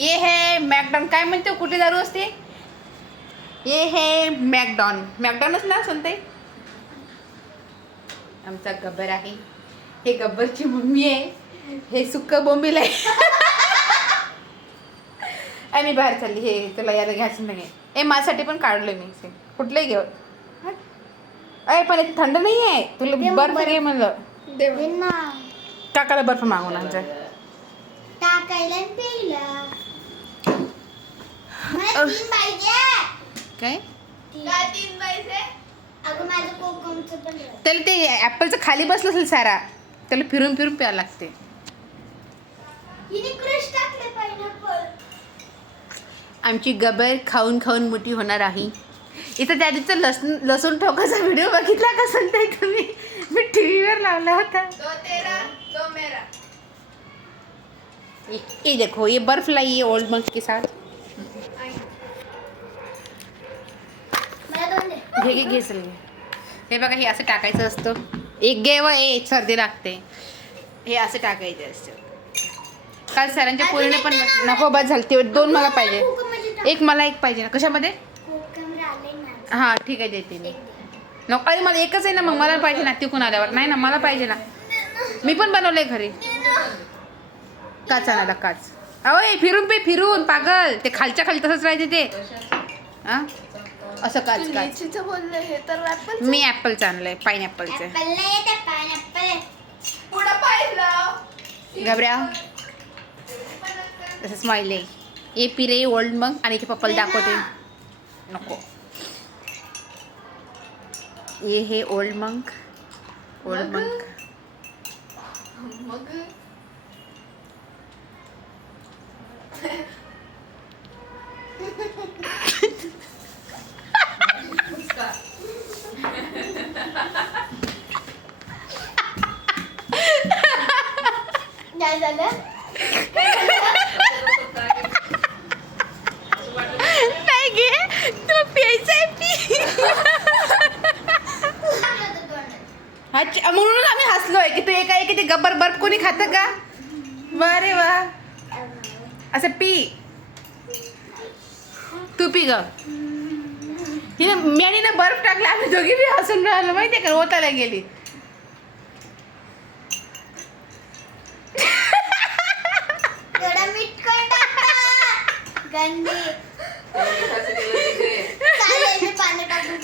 ये है मॅकडॉन. काय म्हणते कुठे दारू असते? ये है मॅकडॉनच ना सुनते. आमचा गब्बर आहे. हे गब्बरची मम्मी आहे. हे सुक्क बोंबील आहे. आणि बाहेर चालली. हे तुला याला घ्यायचं नाही. ए माझ्यासाठी पण काढलं मी. कुठलंही घेऊ. अरे पण थंड नाही आहे. तुला बर्फ घे म्हणलं. काकाला बर्फ मागून आमच्या टाकायला प्यायला काय अगं माझं कोकमचं पण त्याला ते ऍपलचं खाली बसलं असेल सारा. त्याला फिरून फिरून प्यावं लागते. हिने क्रश टाकले पायनॅपल. आमची गबर खाऊन खाऊन मोठी होणार आहे. इथं त्या दिवशी लसूण ठोकाचा व्हिडिओ बघितला का सांगताय तुम्ही? मी टीव्हीवर लावला होता. ये देखो ये बर्फ लाई है ओल्ड मंक के साथ. घे चल घे. हे बघा हे असं टाकायचं असतं. एक घे व एक सर्दी लागते. हे असं टाकायचं असतं. काल सरांच्या पोरीने पण नको बस झाली. ते 2 मला पाहिजे. एक मला एक पाहिजे ना. कशामध्ये? हां ठीक आहे देते मी. नको अरे मला एकच आहे ना. मग मला पाहिजे ना. तिकून आल्यावर नाही ना मला पाहिजे ना. मी पण बनवलंय घरी. काच आणायला काच. अहो फिरून पे फिरून पागल. ते खालच्या खाली तसंच राहते ते. हां असं काच मी ॲपलचं आणलंय. पायनॅपलचं. घबऱ्या तसं स्माइल आहे. ये पिरे ओल्ड मग आणि ते पप्पाला दाखवते. नको ये हे ओल्ड मंक. ओल्ड मंक काय झालं? नाही घे तुला प्यायचं आहे पी. अच्छा म्हणून आम्ही हसलोय की तू एका एकी ते गब्बर बर्फ कोणी खातं का? रे वा असं पी. तू पी ग. हिने मी ना बर्फ टाकला. आम्ही दोघी बी हसून राहिलो माहितीये का. ओतायला गेली. मीठ कर गंदी पाणी टाकून